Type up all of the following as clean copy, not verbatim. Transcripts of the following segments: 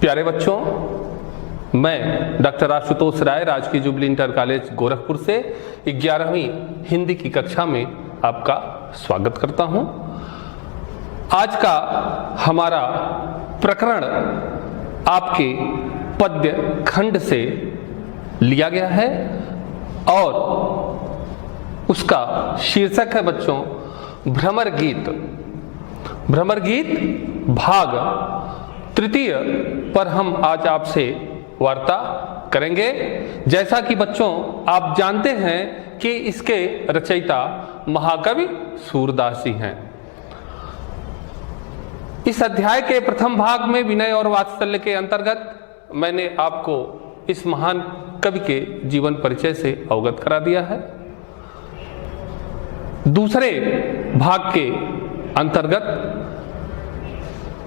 प्यारे बच्चों, मैं डॉक्टर आशुतोष राय राजकीय जुबली इंटर कॉलेज गोरखपुर से 11वीं हिंदी की कक्षा में आपका स्वागत करता हूं। आज का हमारा प्रकरण आपके पद्य खंड से लिया गया है और उसका शीर्षक है बच्चों भ्रमर गीत। भ्रमर गीत भाग तृतीय पर हम आज आपसे वार्ता करेंगे। जैसा कि बच्चों आप जानते हैं कि इसके रचयिता महाकवि सूरदास जी हैं। इस अध्याय के प्रथम भाग में विनय और वात्सल्य के अंतर्गत मैंने आपको इस महान कवि के जीवन परिचय से अवगत करा दिया है। दूसरे भाग के अंतर्गत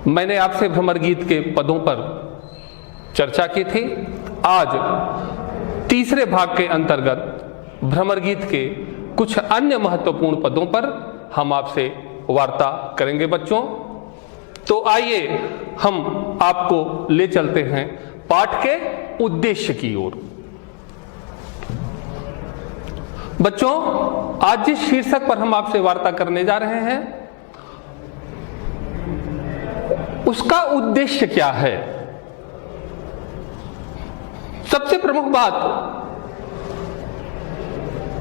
मैंने आपसे भ्रमर गीत के पदों पर चर्चा की थी। आज तीसरे भाग के अंतर्गत भ्रमर गीत के कुछ अन्य महत्वपूर्ण पदों पर हम आपसे वार्ता करेंगे बच्चों। तो आइए हम आपको ले चलते हैं पाठ के उद्देश्य की ओर। बच्चों, आज जिस शीर्षक पर हम आपसे वार्ता करने जा रहे हैं उसका उद्देश्य क्या है। सबसे प्रमुख बात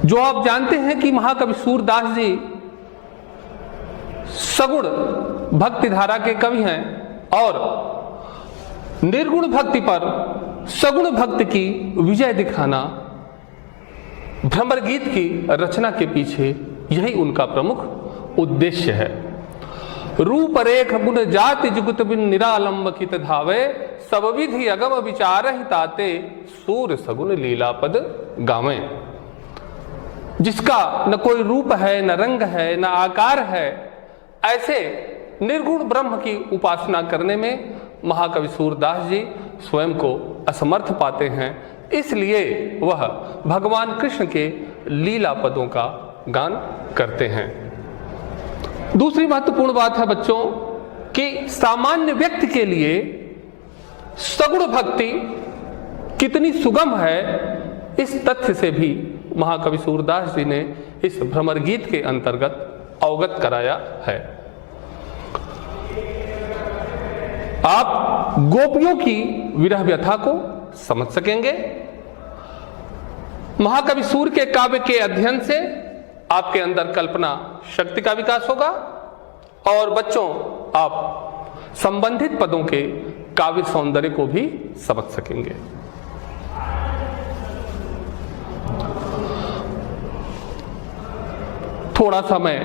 जो आप जानते हैं कि महाकवि सूरदास जी सगुण भक्ति धारा के कवि हैं और निर्गुण भक्ति पर सगुण भक्ति की विजय दिखाना भ्रमर गीत की रचना के पीछे यही उनका प्रमुख उद्देश्य है। रूप रेख गुण जाति जुगत बिन निरालंब कित धावे सब विधि अगम विचार ही ताते सूर सगुन लीला पद गावे। जिसका न कोई रूप है, न रंग है, न आकार है, ऐसे निर्गुण ब्रह्म की उपासना करने में महाकवि सूरदास जी स्वयं को असमर्थ पाते हैं। इसलिए वह भगवान कृष्ण के लीला पदों का गान करते हैं। दूसरी महत्वपूर्ण बात है बच्चों कि सामान्य व्यक्ति के लिए सगुण भक्ति कितनी सुगम है, इस तथ्य से भी महाकवि सूरदास जी ने इस भ्रमर गीत के अंतर्गत अवगत कराया है। आप गोपियों की विरह व्यथा को समझ सकेंगे। महाकवि सूर के काव्य के अध्ययन से आपके अंदर कल्पना शक्ति का विकास होगा और बच्चों आप संबंधित पदों के काव्य सौंदर्य को भी समझ सकेंगे। थोड़ा सा मैं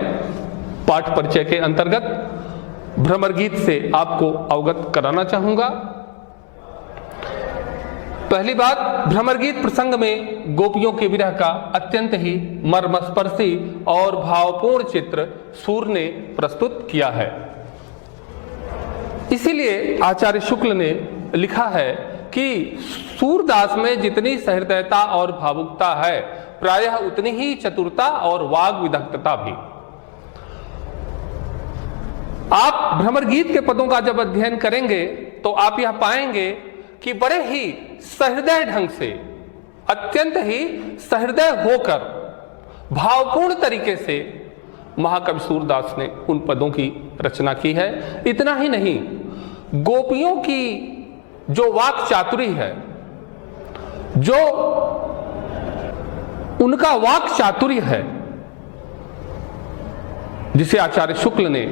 पाठ परिचय के अंतर्गत भ्रमर गीत से आपको अवगत कराना चाहूंगा। पहली बात, भ्रमर गीत प्रसंग में गोपियों के विरह का अत्यंत ही मर्मस्पर्शी और भावपूर्ण चित्र सूर ने प्रस्तुत किया है। इसीलिए आचार्य शुक्ल ने लिखा है कि सूरदास में जितनी सहृदयता और भावुकता है, प्रायः उतनी ही चतुरता और वाग विदग्धता भी। आप भ्रमर गीत के पदों का जब अध्ययन करेंगे तो आप यह पाएंगे कि बड़े ही सहृदय ढंग से, अत्यंत ही सहृदय होकर भावपूर्ण तरीके से महाकवि सूरदास ने उन पदों की रचना की है। इतना ही नहीं, गोपियों की जो वाक चातुरी है, जो उनका वाक चातुर्य है, जिसे आचार्य शुक्ल ने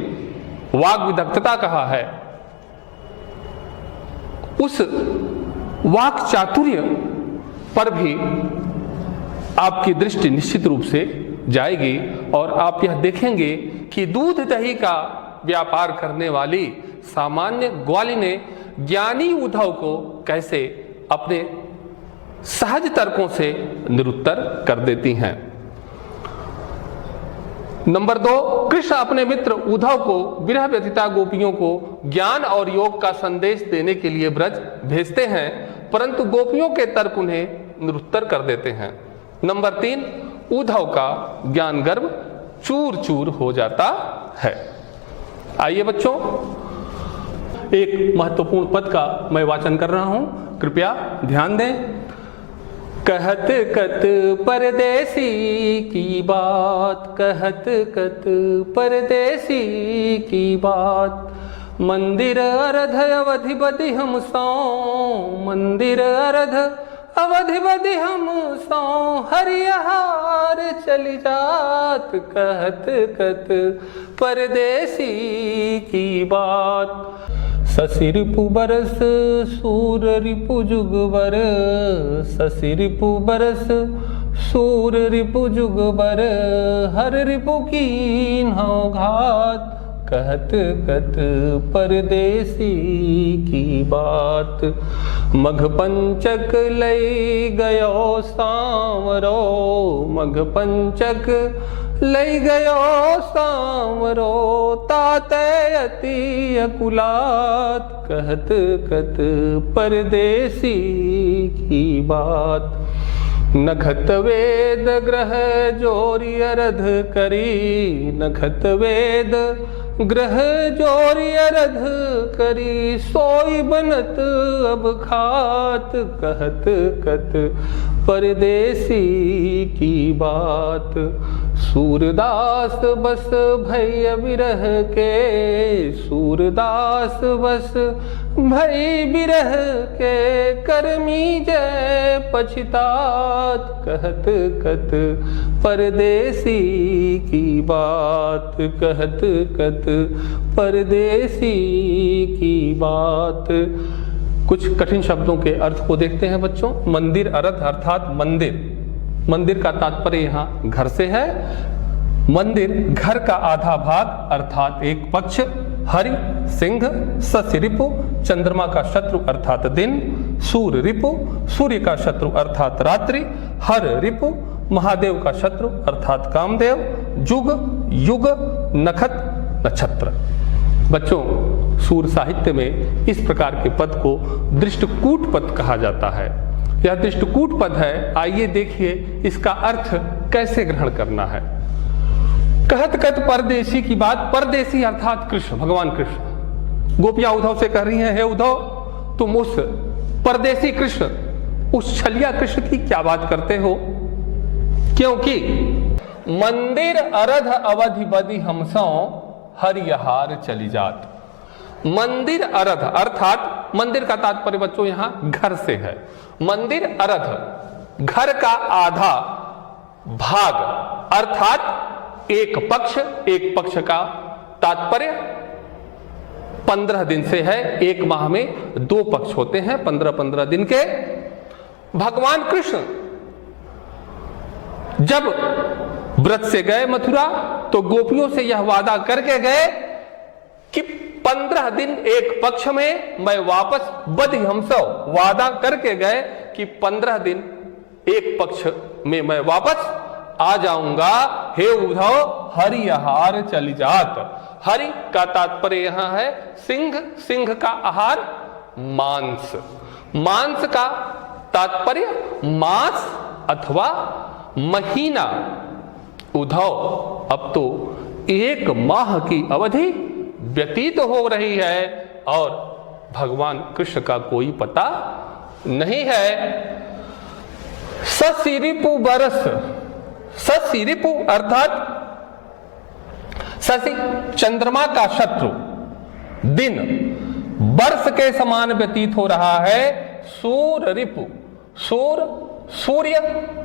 वाग विदग्धता कहा है, उस वाक चातुर्य पर भी आपकी दृष्टि निश्चित रूप से जाएगी और आप यह देखेंगे कि दूध दही का व्यापार करने वाली सामान्य ग्वाली ने ज्ञानी उद्धव को कैसे अपने सहज तर्कों से निरुत्तर कर देती हैं। नंबर 2, कृष्ण अपने मित्र उद्धव को विरह व्यथिता गोपियों को ज्ञान और योग का संदेश देने के लिए ब्रज भेजते हैं, परंतु गोपियों के तर्क उन्हें निरुत्तर कर देते हैं। नंबर 3, उद्धव का ज्ञान गर्भ चूर चूर हो जाता है। आइए बच्चों, एक महत्वपूर्ण पद का मैं वाचन कर रहा हूं, कृपया ध्यान दें। कहत कत परदेसी की बात, कहत कत परदेसी की बात, मंदिर अरध अवधि बदि हम सौ, मंदिर अरध अवधि बदि हम सौ, हरिहार चली जात, कहत कत परदेसी की बात। शशि रिपु बरस सूर रिपु जुगवर, शशि रिपु बरस सूर रिपु जुगवर, हर रिपु कीन हो घात, कहत कत परदेसी की बात। मघ पंचक लई गयो सांवरो, मघ पंचक लई गयो सांवरो, ताते अति अकुलात, कहत कत परदेसी की बात। नखत वेद ग्रह जोरी अरध करी, नखत वेद ग्रह जोरी अरध करी, सोई बनत अब खात, कहत कत परदेसी की बात। सूरदास बस भय विरह के, सूरदास बस भई बिरह के, करमी जय पछतात, कहत कत परदेसी की बात, कहत कत परदेसी की बात। कुछ कठिन शब्दों के अर्थ को देखते हैं बच्चों। मंदिर अरध अर्थात मंदिर, मंदिर का तात्पर्य यहाँ घर से है। मंदिर घर का आधा भाग अर्थात एक पक्ष, हरि सिंह, शशि रिपु चंद्रमा का शत्रु अर्थात दिन, सूर्य रिपु सूर्य का शत्रु अर्थात रात्रि, हर रिपु महादेव का शत्रु अर्थात कामदेव, जुग युग नखत नक्षत्र। बच्चों, सूर साहित्य में इस प्रकार के पद को दृष्टकूट पद कहा जाता है। यह दृष्टकूट पद है। आइए देखिए इसका अर्थ कैसे ग्रहण करना है। कहत कत परदेसी की बात, परदेसी अर्थात कृष्ण, भगवान कृष्ण। गोपियां उद्धव से कह रही हैं, हे उद्धव तुम उस परदेसी कृष्ण, उस छलिया कृष्ण की क्या बात करते हो, क्योंकि मंदिर अरध अवधि बदि हमसों हरिहार चली जात। मंदिर अरध अर्थात मंदिर का तात्पर्य बच्चों यहां घर से है। मंदिर अरध घर का आधा भाग अर्थात एक पक्ष का तात्पर्य 15 दिन से है। एक माह में 2 पक्ष होते हैं 15-15 दिन के। भगवान कृष्ण जब व्रत से गए मथुरा तो गोपियों से यह वादा करके गए कि 15 दिन एक पक्ष में मैं वापस बदि हमसो, वादा करके गए कि 15 दिन एक पक्ष में मैं वापस आ जाऊंगा। हे उद्धव हरिहार चली जात। हरि का तात्पर्य यहां है सिंह, सिंह का आहार मांस, मांस का तात्पर्य मास अथवा महीना। उद्धव अब तो 1 माह की अवधि व्यतीत हो रही है और भगवान कृष्ण का कोई पता नहीं है। शशि रिपु बरस, शशि रिपु अर्थात शशि चंद्रमा का शत्रु, दिन वर्ष के समान व्यतीत हो रहा है। सूर्य रिपु, सूर्य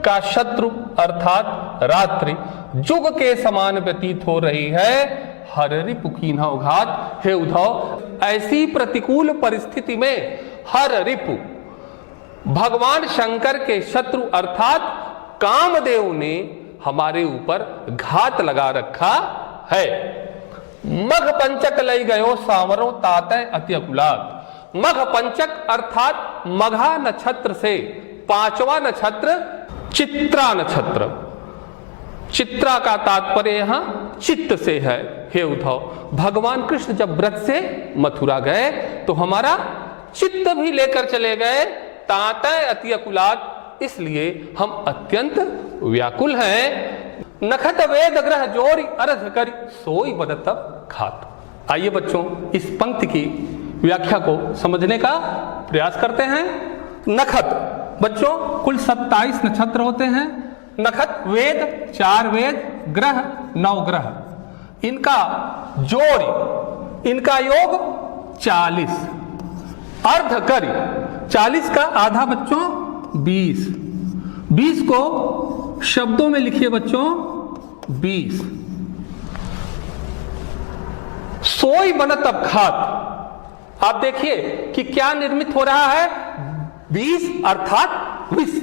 का शत्रु अर्थात रात्रि जुग के समान व्यतीत हो रही है। हर रिपु कीन्हा घात। हे उद्धव ऐसी प्रतिकूल परिस्थिति में हर रिपु भगवान शंकर के शत्रु अर्थात कामदेव ने हमारे ऊपर घात लगा रखा है। मघ पंचक लई गयो सांवरो तातै अति अकुलात। मघ पंचक अर्थात मघा नक्षत्र से 5वां नक्षत्र चित्रा नक्षत्र। चित्रा का तात्पर्य यहां चित्त से है। हे उद्धव भगवान कृष्ण जब व्रत से मथुरा गए तो हमारा चित्त भी लेकर चले गए। तातै अति अकुलात, इसलिए हम अत्यंत व्याकुल हैं। नखत वेद ग्रह जोरी अर्ध करी सोई बदतब खात। आइए बच्चों इस पंक्ति की व्याख्या को समझने का प्रयास करते हैं। नक्षत्र बच्चों कुल 27 नक्षत्र होते हैं। नक्षत्र वेद 4 वेद, ग्रह 9 ग्रह, इनका जोड़, इनका योग 40। अर्धकर्य 40 का आधा बच्चों 20। 20 को शब्दों में लिखिए बच्चों 20। सोई बनत अब खात। आप देखिए कि क्या निर्मित हो रहा है, 20 अर्थात विष।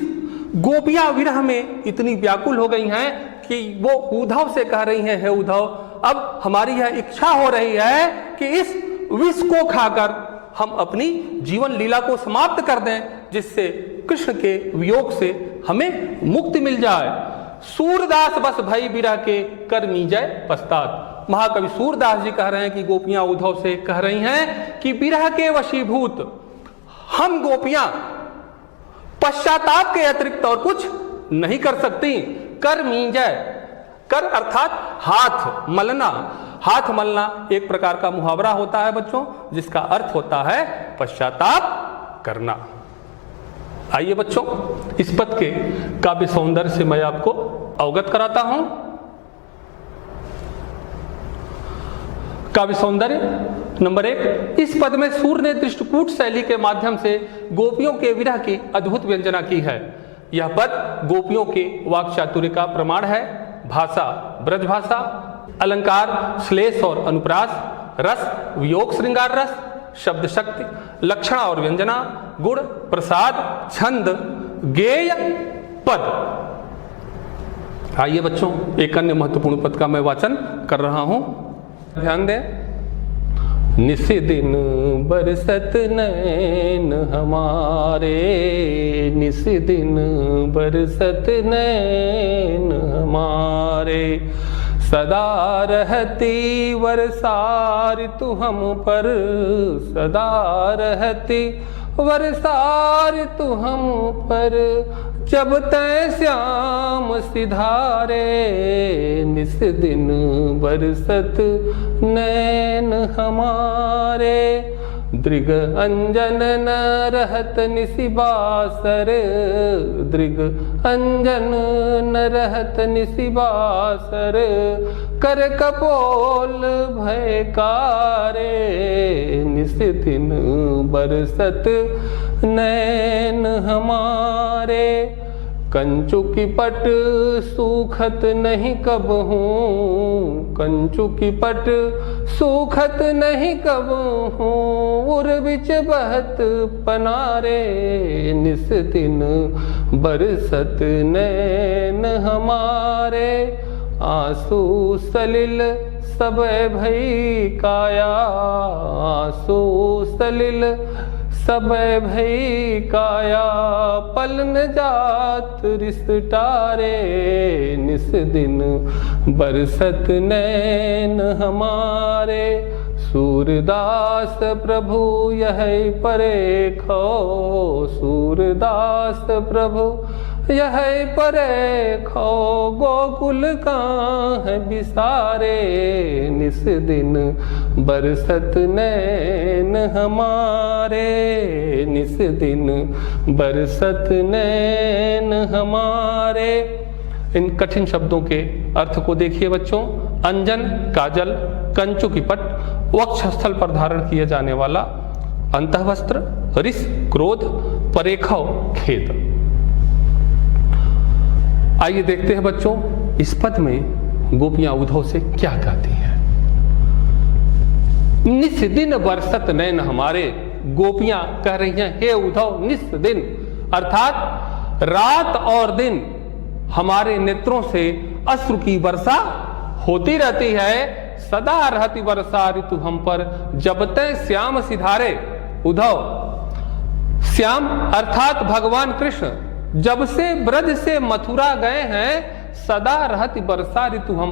गोपियां विरह में इतनी व्याकुल हो गई हैं कि वो उद्धव से कह रही हैं, हे उद्धव, अब हमारी यह इच्छा हो रही है कि इस विष को खाकर हम अपनी जीवन लीला को समाप्त कर दें, जिससे कृष्ण के वियोग से हमें मुक्ति मिल जाए। सूरदास बस भई विरह के कर मीजय पश्चात। महाकवि सूरदास जी कह रहे हैं कि गोपियां उद्धव से कह रही हैं कि विरह के वशीभूत हम गोपियां पश्चाताप के अतिरिक्त और कुछ नहीं कर सकती। कर मीजय, कर अर्थात हाथ मलना। हाथ मलना एक प्रकार का मुहावरा होता है बच्चों, जिसका अर्थ होता है पश्चाताप करना। आइए बच्चों, इस पद के काव्य सौंदर्य से मैं आपको अवगत कराता हूं। काव्य सौंदर्य नंबर 1, इस पद में सूर ने दृष्टिकूट शैली के माध्यम से गोपियों के विरह की अद्भुत व्यंजना की है। यह पद गोपियों के वाक् चातुर्य का प्रमाण है। भाषा ब्रज भाषा, अलंकार श्लेष और अनुप्रास, रस वियोग श्रृंगार रस, शब्द शक्ति, लक्षण और व्यंजना, गुण प्रसाद, छंद, गेय, पद। आइए बच्चों, एक अन्य महत्वपूर्ण पद का मैं वाचन कर रहा हूं, ध्यान दें। निस दिन बरसत नैन हमारे, निस दिन बरसत नैन हमारे, सदा रहती वर्षा ऋतु हम पर, सदा रहती वर्षा ऋतु हम पर, जब तय श्याम सिधारे, निस दिन बरसत नैन हमारे, दृग अंजन न रहत निशिबासर, दृग अंजन न रहत निशिबासर, कर कपोल भयकारे, निस दिन बरसत नैन हमारे, कंचु की पट सूखत नहीं कब हूँ, कंचु की पट सूखत नहीं कब हूँ, उर बिच बहत पनारे, निस दिन बरसत नैन हमारे, आंसू सलिल सब भई काया, आंसू सलिल सब भई काया, पलन जात रिसटारे, निस दिन बरसत नैन हमारे, सूरदास प्रभु यह परे खो, सूरदास प्रभु यह परे खो, गोकुल कान्ह बिसारे, निस दिन बरसत नैन हमारे, निस दिन बरसत नैन हमारे। इन कठिन शब्दों के अर्थ को देखिए बच्चों। अंजन काजल, कंचु की पट वक्षस्थल पर धारण किया जाने वाला, अंतःवस्त्र रिस क्रोध, परेखव खेद। आइए देखते हैं बच्चों, इस पद में गोपियां उद्धव से क्या कहती हैं। निस दिन बरसत नैन हमारे, गोपियां कह रही हैं, हे उद्धव, निस दिन अर्थात रात और दिन हमारे नेत्रों से अश्रु की वर्षा होती रहती है। सदा रहती वर्षा ऋतु हम पर, जब तय श्याम सिधारे। उद्धव, श्याम अर्थात भगवान कृष्ण जब से ब्रज से मथुरा गए हैं, सदा रहती वर्षा ऋतु हम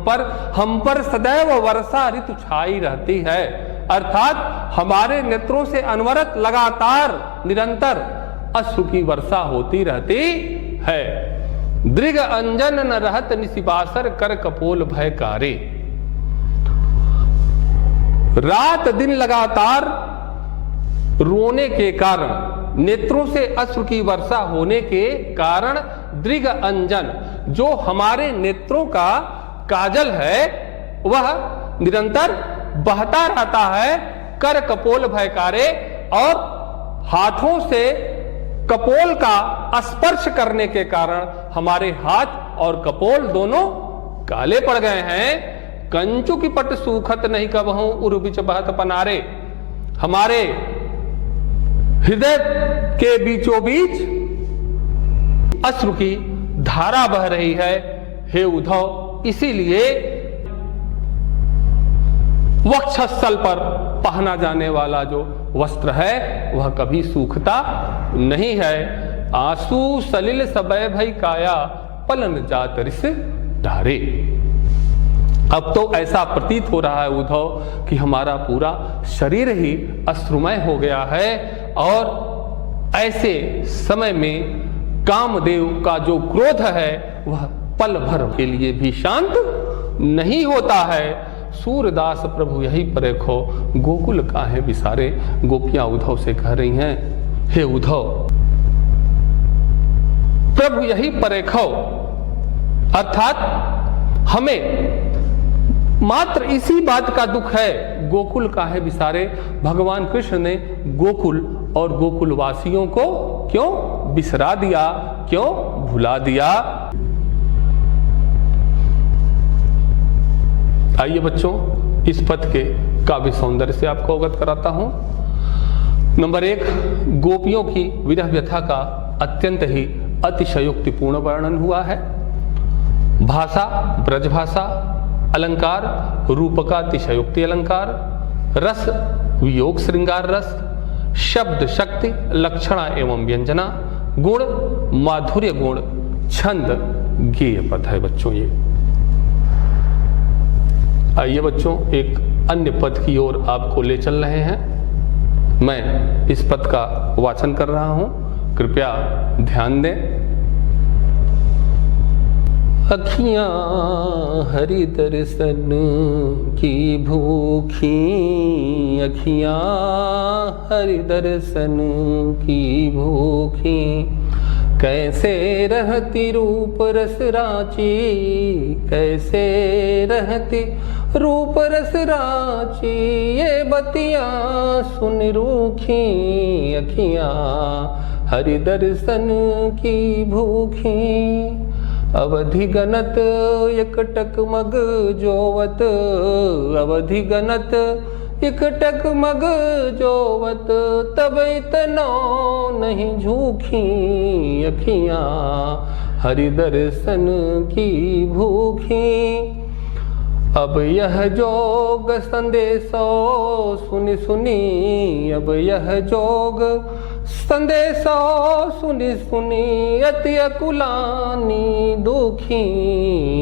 पर सदैव वर्षा ऋतु छाई रहती है। अर्थात हमारे नेत्रों से अनवरत लगातार निरंतर अश्रु की वर्षा होती रहती है। दृग अंजन न रहत निशिबासर, कर कपोल भयकारे। रात दिन लगातार रोने के कारण, नेत्रों से अश्रु की वर्षा होने के कारण दृग अंजन, जो हमारे नेत्रों का काजल है वह निरंतर बहता रहता है। कर कपोल भयकारे, और हाथों से कपोल का स्पर्श करने के कारण हमारे हाथ और कपोल दोनों काले पड़ गए हैं। कंचु की पट सूखत नहीं कबहूं उर बिच बहत पनारे, हमारे हृदय के बीचों बीच अश्रु की धारा बह रही है हे उद्धव। इसीलिए वक्षस्थल पर पहना जाने वाला जो वस्त्र है वह कभी सूखता नहीं है। आंसू सलिल सबय भई काया, पलन जात रिस धारे। अब तो ऐसा प्रतीत हो रहा है उद्धव कि हमारा पूरा शरीर ही अश्रुमय हो गया है, और ऐसे समय में कामदेव का जो क्रोध है वह पल भर के लिए भी शांत नहीं होता है। सूरदास प्रभु यही परेखो, गोकुल काहे विसारे। गोपियां उद्धव से कह रही हैं हे उद्धव, प्रभु यही परेखो, अर्थात हमें मात्र इसी बात का दुख है, गोकुल काहे विसारे। भगवान कृष्ण ने गोकुल और गोकुल वासियों को क्यों बिसरा दिया, क्यों भुला दिया। आइए बच्चों, इस पद के काव्य सौंदर्य से आपको अवगत कराता हूं। नंबर 1, गोपियों की विरह व्यथा का अत्यंत ही अतिशयोक्तिपूर्ण वर्णन हुआ है। भाषा ब्रजभाषा, अलंकार रूपका अतिशयोक्ति अलंकार, रस वियोग श्रृंगार रस, शब्द शक्ति लक्षणा एवं व्यंजना, गुण माधुर्य गुण, छंद गेय पद है बच्चों ये। आइए बच्चों, एक अन्य पद की ओर आपको ले चल रहे हैं। मैं इस पद का वाचन कर रहा हूं, कृपया ध्यान दें। अखियां हरि दर्शन की भूखी, अखियां हरि दर्शन की भूखी, कैसे रहती रूप रस रांची, कैसे रहती रूप रस रांची, ये बतियां सुन रूखी, अखियां हरि दर्शन की भूखी। अवधि गनत एकटक मग जोवत, अवधि गनत एकटक मग जोवत, तब इतना नहीं झूठी, अखियां हरि दर्शन की भूखी। अब यह जोग संदेशो सुनी सुनी, अब यह जोग संदेशो सुनी सुनी, अति अकुलानी दुखी,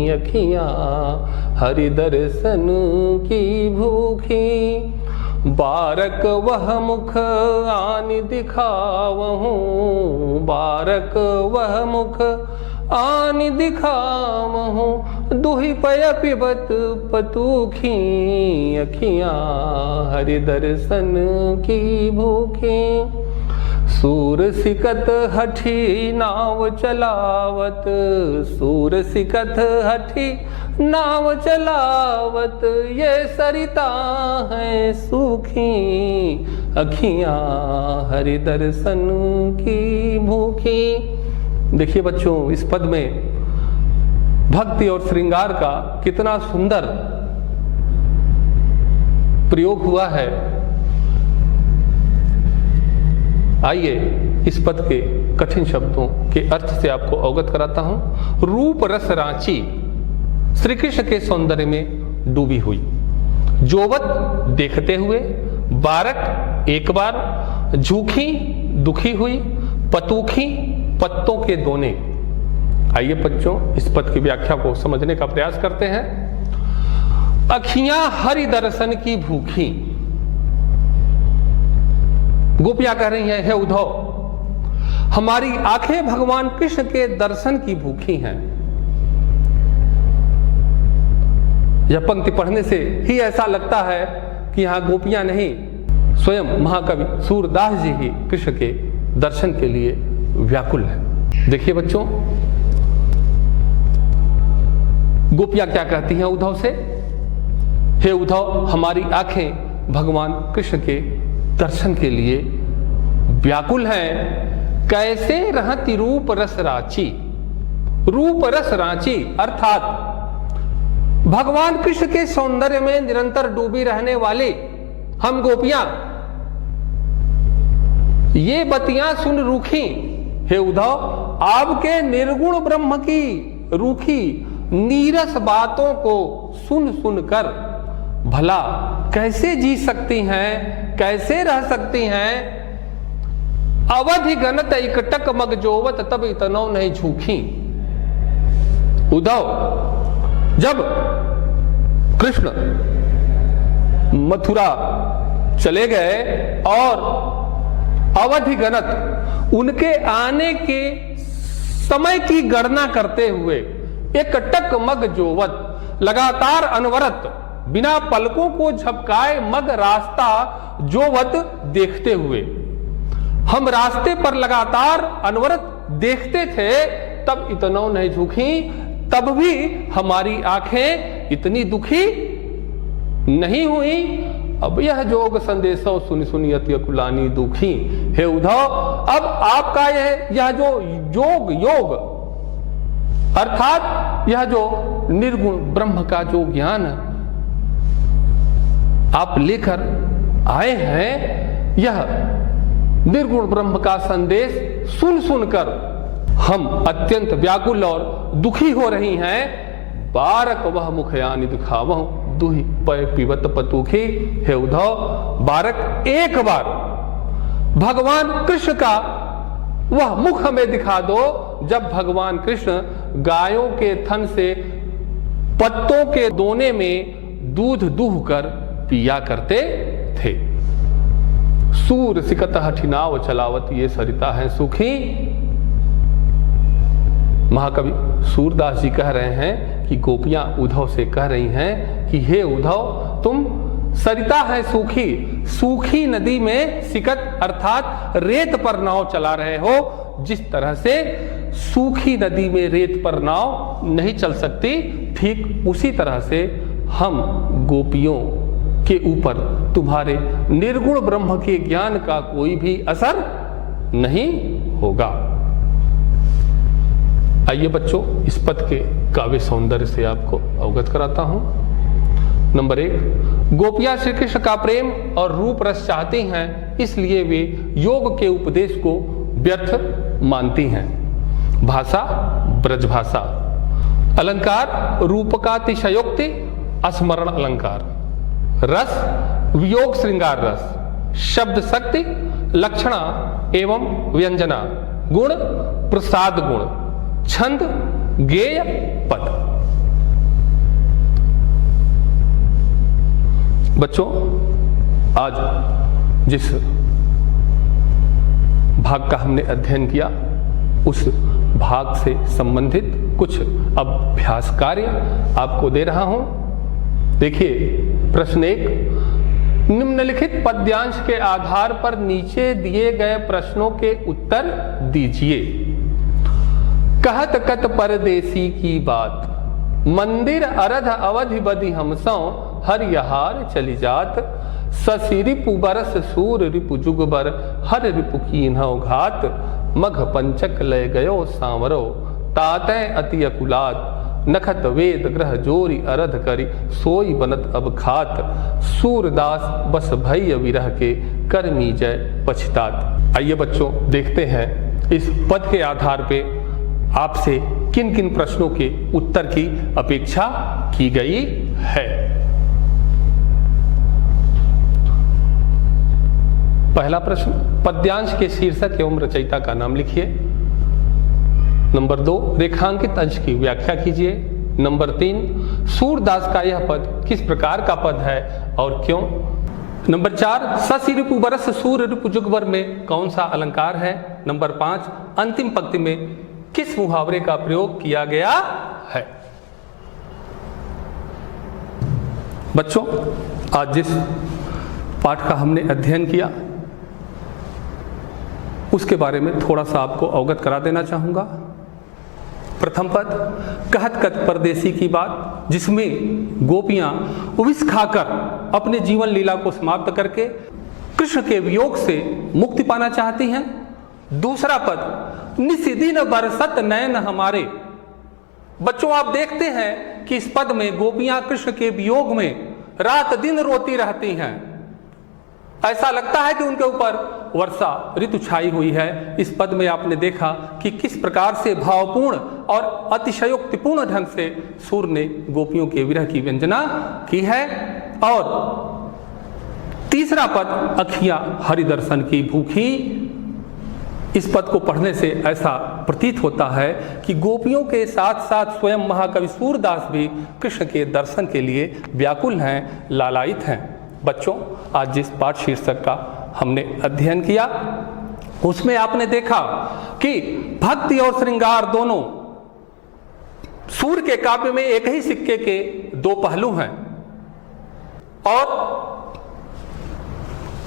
अखियां हरि दर्शन की भूखी। बारक वह मुख आनि दिखावहूँ, बारक वह मुख आनि दिखावहूँ, दुहि पय पिबत पतूखी, अखियां हरि दर्शन की भूखी। सूर सिकत हठी नाव चलावत, सूर सिकत हठी नाव चलावत, ये सरिता है सूखी, अखियां हरि दर्शन की भूखी। देखिए बच्चों, इस पद में भक्ति और श्रृंगार का कितना सुंदर प्रयोग हुआ है। आइए इस पद के कठिन शब्दों के अर्थ से आपको अवगत कराता हूं। रूप रस रांची श्री कृष्ण के सौंदर्य में डूबी हुई, जोवत देखते हुए, बारक एक बार, झूठी दुखी हुई, पतूखी पत्तों के दोने। आइए बच्चों, इस पद की व्याख्या को समझने का प्रयास करते हैं। अखियां हरि दर्शन की भूखी, गोपियां कह रही हैं हे उद्धव, हमारी आंखें भगवान कृष्ण के दर्शन की भूखी हैं। यह पंक्ति पढ़ने से ही ऐसा लगता है कि यहां गोपियां नहीं स्वयं महाकवि सूरदास जी ही कृष्ण के दर्शन के लिए व्याकुल है। देखिए बच्चों, गोपियां क्या कहती हैं उद्धव से, हे उद्धव हमारी आंखें भगवान कृष्ण के दर्शन के लिए व्याकुल हैं, कैसे रहती रूप रस रांची। रूप रस रांची अर्थात भगवान कृष्ण के सौंदर्य में निरंतर डूबी रहने वाली हम गोपियां ये बतियां सुन रूखी। हे उद्धव, आपके निर्गुण ब्रह्म की रूखी नीरस बातों को सुन सुनकर भला कैसे जी सकती हैं, कैसे रह सकती हैं। अवधि गणत इकटक मग जोवत तब इतनो नहीं झूठी। उद्धव, जब कृष्ण मथुरा चले गए और अवधि गणत उनके आने के समय की गणना करते हुए एक टक मग जोवत लगातार अनवरत बिना पलकों को झपकाए मग रास्ता जोवत देखते हुए हम रास्ते पर लगातार अनवरत देखते थे, तब इतनो नहीं झुकी, तब भी हमारी आंखें इतनी दुखी नहीं हुई। अब यह जोग संदेशो सुन सुनियति कुलानी दुखी। हे उद्धव, अब आपका यह जो योग अर्थात यह जो निर्गुण ब्रह्म का जो ज्ञान आप लेकर आए हैं, यह निर्गुण ब्रह्म का संदेश सुन सुनकर हम अत्यंत व्याकुल और दुखी हो रही हैं। बारक वह मुखयानी दिखावहु दुहि पय पिबत पतुखी। हे उद्धव, बारक एक बार भगवान कृष्ण का वह मुख हमें दिखा दो जब भगवान कृष्ण गायों के थन से पत्तों के दोने में दूध दूह कर पिया करते थे। सूर सिकत हठिनाव चलावत ये सरिता है सुखी। महाकवि सूरदास जी कह रहे हैं कि गोपियां उद्धव से कह रही हैं कि हे उद्धव, तुम सरिता है सूखी, सूखी नदी में सिकत अर्थात रेत पर नाव चला रहे हो। जिस तरह से सूखी नदी में रेत पर नाव नहीं चल सकती, ठीक उसी तरह से हम गोपियों के ऊपर तुम्हारे निर्गुण ब्रह्म के ज्ञान का कोई भी असर नहीं होगा। आइए बच्चों, इस पद के काव्य सौंदर्य से आपको अवगत कराता हूं। नंबर 1, गोपियां श्री कृष्ण का प्रेम और रूप रस चाहती हैं, इसलिए वे योग के उपदेश को व्यर्थ मानती हैं। भाषा ब्रज भाषा, अलंकार रूपकातिशयोक्ति स्मरण अलंकार, रस वियोग श्रृंगार रस, शब्द शक्ति लक्षणा एवं व्यंजना, गुण प्रसाद गुण, छंद गेय पद। बच्चों, आज जिस भाग का हमने अध्ययन किया उस भाग से संबंधित कुछ अभ्यास कार्य आपको दे रहा हूं। देखिए, प्रश्न 1, निम्नलिखित पद्यांश के आधार पर नीचे दिए गए प्रश्नों के उत्तर दीजिए। कहत कत परदेसी की बात, मंदिर अरध अवधि बदि हमसों हरियहार चली जात। ससी रिपु बरस सूर रिपु जुगबर हर रिपु कीन्हौ घात। मघ पंचक लय गयो सांवरो तातै अति अकुलात। नखत वेद ग्रह जोरी अरध करी सोई बनत अब खात। सूरदास बस भय विरह के करमी जय पछतात। आइए बच्चों, देखते हैं इस पद के आधार पे आपसे किन किन प्रश्नों के उत्तर की अपेक्षा की गई है। पहला प्रश्न, पद्यांश के शीर्षक एवं रचयिता का नाम लिखिए। नंबर 2, रेखांकित अंश की व्याख्या कीजिए। नंबर 3, सूरदास का यह पद किस प्रकार का पद है और क्यों। नंबर 4, ससी रिपु बरस सूर रिपु जुगबर में कौन सा अलंकार है। नंबर 5, अंतिम पंक्ति में किस मुहावरे का प्रयोग किया गया है। बच्चों, आज जिस पाठ का हमने अध्ययन किया, उसके बारे में थोड़ा सा आपको अवगत करा देना चाहूँगा। प्रथम पद, कहत कहत परदेसी की बात, जिसमें गोपियाँ विष खाकर अपने जीवन लीला को समाप्त करके कृष्ण के वियोग से मुक्ति पाना चाहती हैं। दूसरा पद, निशिदिन बरसत नयन हमारे। बच्चों, आप देखते हैं कि इस पद में गोपियां कृष्ण के वियोग में रात दिन रोती रहती हैं। ऐसा लगता है कि उनके ऊपर वर्षा ऋतु छाई हुई है। इस पद में आपने देखा कि किस प्रकार से भावपूर्ण और अतिशयोक्तिपूर्ण ढंग से सूर ने गोपियों के विरह की व्यंजना की है। और तीसरा पद, अखियां हरि दर्शन की भूखी। इस पद को पढ़ने से ऐसा प्रतीत होता है कि गोपियों के साथ साथ स्वयं महाकवि सूरदास भी कृष्ण के दर्शन के लिए व्याकुल हैं, लालायित हैं। बच्चों, आज जिस पाठ शीर्षक का हमने अध्ययन किया उसमें आपने देखा कि भक्ति और श्रृंगार दोनों सूर के काव्य में एक ही सिक्के के दो पहलू हैं, और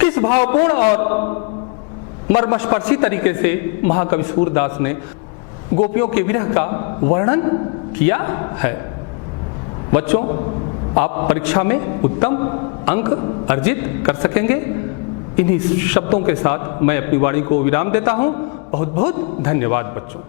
किस भावपूर्ण और मर्मस्पर्शी तरीके से महाकवि सूरदास ने गोपियों के विरह का वर्णन किया है। बच्चों, आप परीक्षा में उत्तम अंक अर्जित कर सकेंगे। इन्हीं शब्दों के साथ मैं अपनी वाणी को विराम देता हूं। बहुत बहुत धन्यवाद बच्चों।